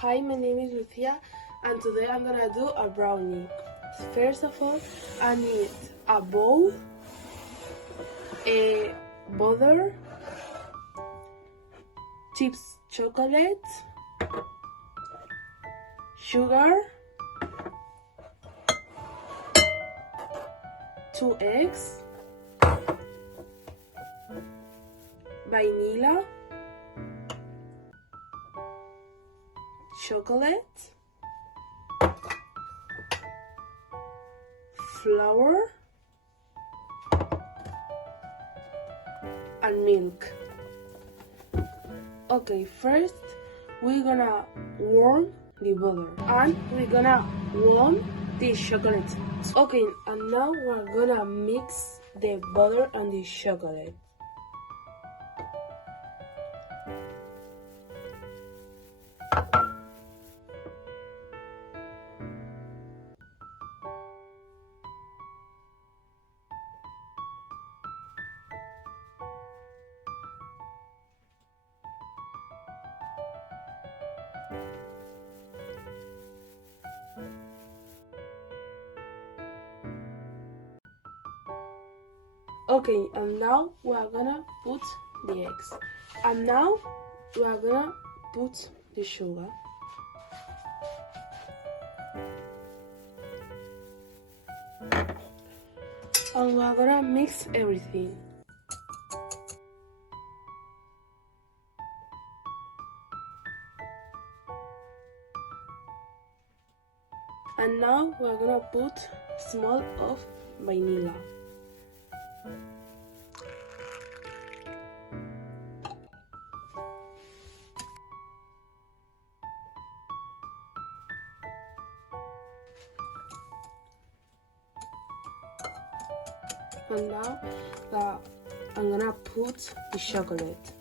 Hi, my name is Lucia, and today I'm gonna do a brownie. First of all, I need a bowl, a butter, chips chocolate, sugar, 2 eggs, vanilla, chocolate, flour, and milk. Okay, first we're gonna warm the butter and we're gonna warm the chocolate. Okay, and now we're gonna mix the butter and the chocolate. Okay, and now we are gonna put the eggs. And now we are gonna put the sugar. And we are gonna mix everything. And now we are gonna put small of vanilla. And now I'm gonna put the chocolate.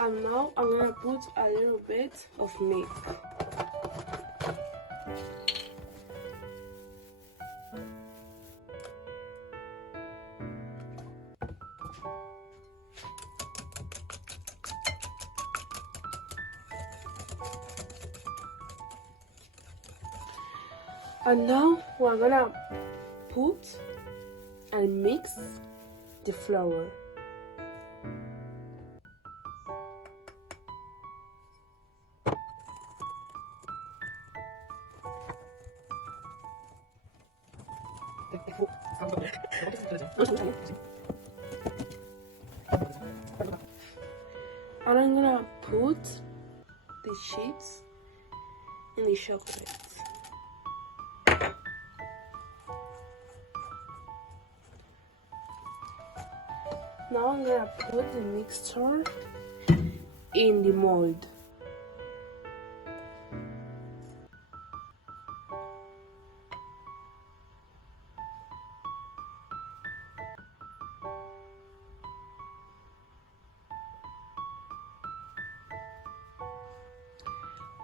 And now I'm gonna put a little bit of milk. And now we're gonna put and mix the flour. And I'm gonna put the chips in the chocolate. Now I'm gonna put the mixture in the mold.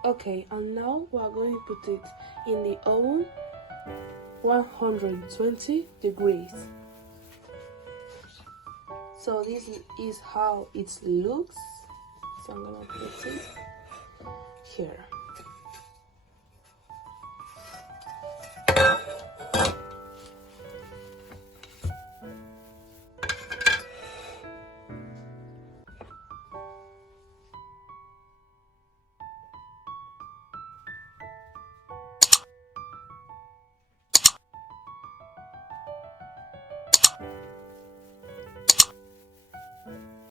Okay, and now we are going to put it in the oven 120 degrees. So this is how it looks. So I'm gonna put it here.